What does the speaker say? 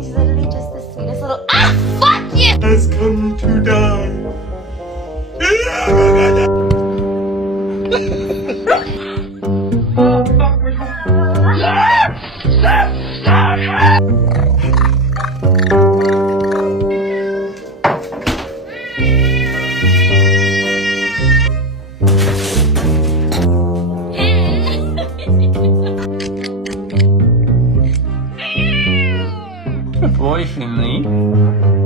He's literally just the sweetest little. Ah! Fuck you! Has come to die. Boy, Finley.